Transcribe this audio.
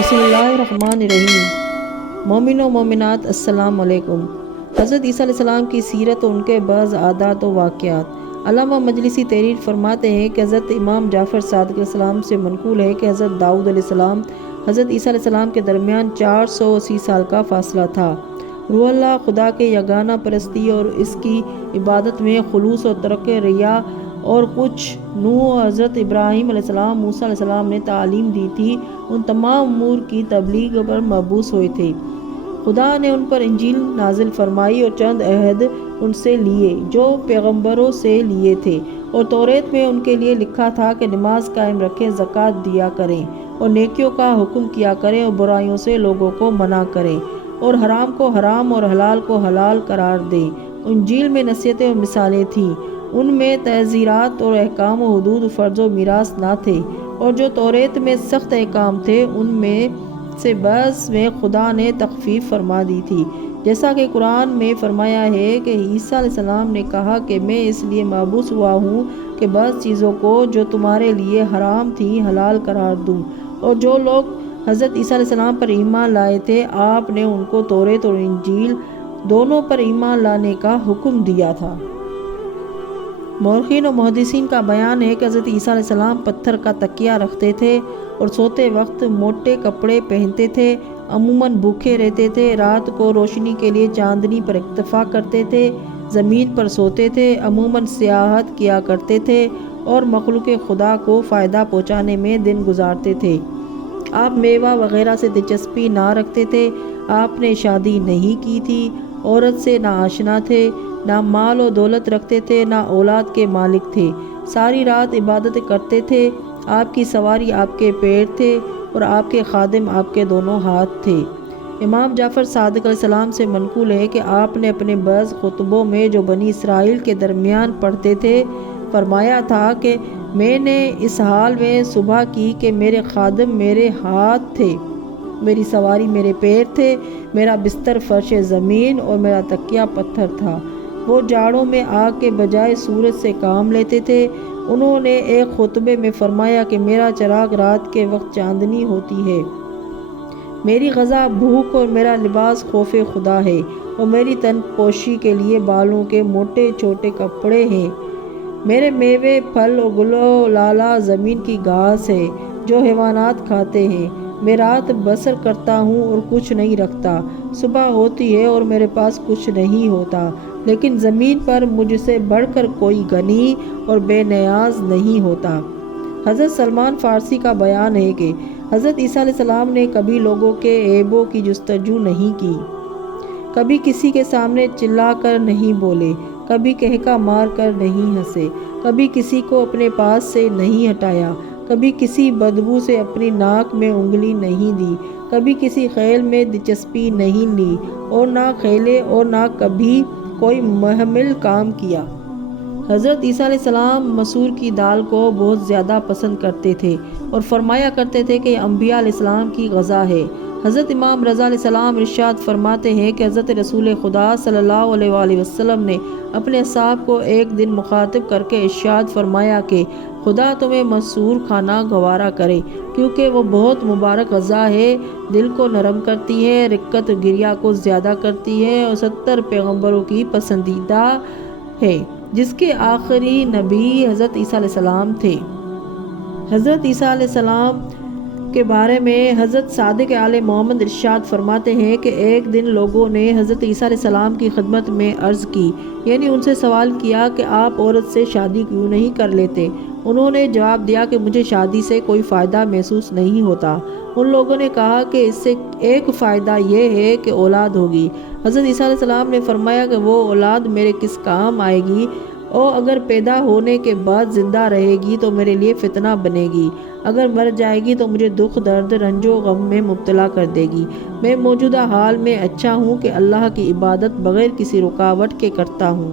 بسم اللہ الرحمن الرحیم۔ مومن و مومنات السلام علیکم۔ حضرت عیسیٰ علیہ السلام کی سیرت اور ان کے بعض عادات و واقعات۔ علامہ مجلسی تحریر فرماتے ہیں کہ حضرت امام جعفر صادق علیہ السلام سے منقول ہے کہ حضرت داؤد علیہ السلام حضرت عیسیٰ علیہ السلام کے درمیان 480 سال کا فاصلہ تھا۔ روح اللہ خدا کے یگانہ پرستی اور اس کی عبادت میں خلوص اور ترک ریا اور کچھ نوح، حضرت ابراہیم علیہ السلام، موسیٰ علیہ السلام نے تعلیم دی تھی، ان تمام امور کی تبلیغ پر مبعوث ہوئے تھے۔ خدا نے ان پر انجیل نازل فرمائی اور چند عہد ان سے لیے جو پیغمبروں سے لیے تھے، اور توریت میں ان کے لیے لکھا تھا کہ نماز قائم رکھیں، زکوٰۃ دیا کریں اور نیکیوں کا حکم کیا کریں اور برائیوں سے لوگوں کو منع کریں اور حرام کو حرام اور حلال کو حلال قرار دیں۔ انجیل میں نصیحتیں اور مثالیں تھیں، ان میں تعزیرات اور احکام و حدود، فرض و میراث نہ تھے، اور جو توریت میں سخت احکام تھے ان میں سے بعض میں خدا نے تخفیف فرما دی تھی، جیسا کہ قرآن میں فرمایا ہے کہ عیسیٰ علیہ السلام نے کہا کہ میں اس لیے مبعوث ہوا ہوں کہ بعض چیزوں کو جو تمہارے لیے حرام تھیں حلال قرار دوں۔ اور جو لوگ حضرت عیسیٰ علیہ السلام پر ایمان لائے تھے، آپ نے ان کو توریت اور انجیل دونوں پر ایمان لانے کا حکم دیا تھا۔ مورخین و محدثین کا بیان ہے کہ حضرت عیسیٰ علیہ السلام پتھر کا تکیہ رکھتے تھے اور سوتے وقت موٹے کپڑے پہنتے تھے، عموماً بھوکے رہتے تھے، رات کو روشنی کے لیے چاندنی پر اکتفا کرتے تھے، زمین پر سوتے تھے، عموماً سیاحت کیا کرتے تھے اور مخلوق خدا کو فائدہ پہنچانے میں دن گزارتے تھے۔ آپ میوہ وغیرہ سے دلچسپی نہ رکھتے تھے، آپ نے شادی نہیں کی تھی، عورت سے نہ آشنا تھے، نہ مال و دولت رکھتے تھے، نہ اولاد کے مالک تھے، ساری رات عبادت کرتے تھے، آپ کی سواری آپ کے پیر تھے اور آپ کے خادم آپ کے دونوں ہاتھ تھے۔ امام جعفر صادق علیہ السلام سے منقول ہے کہ آپ نے اپنے بعض خطبوں میں جو بنی اسرائیل کے درمیان پڑھتے تھے فرمایا تھا کہ میں نے اس حال میں صبح کی کہ میرے خادم میرے ہاتھ تھے، میری سواری میرے پیر تھے، میرا بستر فرش زمین اور میرا تکیہ پتھر تھا۔ وہ جاڑوں میں آگ کے بجائے سورج سے کام لیتے تھے۔ انہوں نے ایک خطبے میں فرمایا کہ میرا چراغ رات کے وقت چاندنی ہوتی ہے، میری غذا بھوک اور میرا لباس خوف خدا ہے، اور میری تن پوشی کے لیے بالوں کے موٹے چھوٹے کپڑے ہیں۔ میرے میوے پھل اور گل و لالہ زمین کی گھاس ہے جو حیوانات کھاتے ہیں۔ میں رات بسر کرتا ہوں اور کچھ نہیں رکھتا، صبح ہوتی ہے اور میرے پاس کچھ نہیں ہوتا، لیکن زمین پر مجھ سے بڑھ کر کوئی غنی اور بے نیاز نہیں ہوتا۔ حضرت سلمان فارسی کا بیان ہے کہ حضرت عیسیٰ علیہ السلام نے کبھی لوگوں کے عیبوں کی جستجو نہیں کی، کبھی کسی کے سامنے چلا کر نہیں بولے، کبھی کہکا مار کر نہیں ہنسے، کبھی کسی کو اپنے پاس سے نہیں ہٹایا، کبھی کسی بدبو سے اپنی ناک میں انگلی نہیں دی، کبھی کسی خیل میں دلچسپی نہیں لی اور نہ کھیلے اور نہ کبھی کوئی محمل کام کیا۔ حضرت عیسیٰ علیہ السلام مسور کی دال کو بہت زیادہ پسند کرتے تھے اور فرمایا کرتے تھے کہ یہ انبیاء علیہ السلام کی غذا ہے۔ حضرت امام رضا علیہ السلام ارشاد فرماتے ہیں کہ حضرت رسول خدا صلی اللہ علیہ وآلہ وسلم نے اپنے اصحاب کو ایک دن مخاطب کر کے ارشاد فرمایا کہ خدا تمہیں مسور کھانا گوارا کرے، کیونکہ وہ بہت مبارک غذا ہے، دل کو نرم کرتی ہے، رقت گریہ کو زیادہ کرتی ہے اور 70 پیغمبروں کی پسندیدہ ہے، جس کے آخری نبی حضرت عیسیٰ علیہ السلام تھے۔ حضرت عیسیٰ علیہ السلام کے بارے میں حضرت صادق آل محمد ارشاد فرماتے ہیں کہ ایک دن لوگوں نے حضرت عیسیٰ علیہ السلام کی خدمت میں عرض کی، یعنی ان سے سوال کیا کہ آپ عورت سے شادی کیوں نہیں کر لیتے؟ انہوں نے جواب دیا کہ مجھے شادی سے کوئی فائدہ محسوس نہیں ہوتا۔ ان لوگوں نے کہا کہ اس سے ایک فائدہ یہ ہے کہ اولاد ہوگی۔ حضرت عیسیٰ علیہ السلام نے فرمایا کہ وہ اولاد میرے کس کام آئے گی، اور اگر پیدا ہونے کے بعد زندہ رہے گی تو میرے لیے فتنہ بنے گی، اگر مر جائے گی تو مجھے دکھ درد رنج و غم میں مبتلا کر دے گی۔ میں موجودہ حال میں اچھا ہوں کہ اللہ کی عبادت بغیر کسی رکاوٹ کے کرتا ہوں۔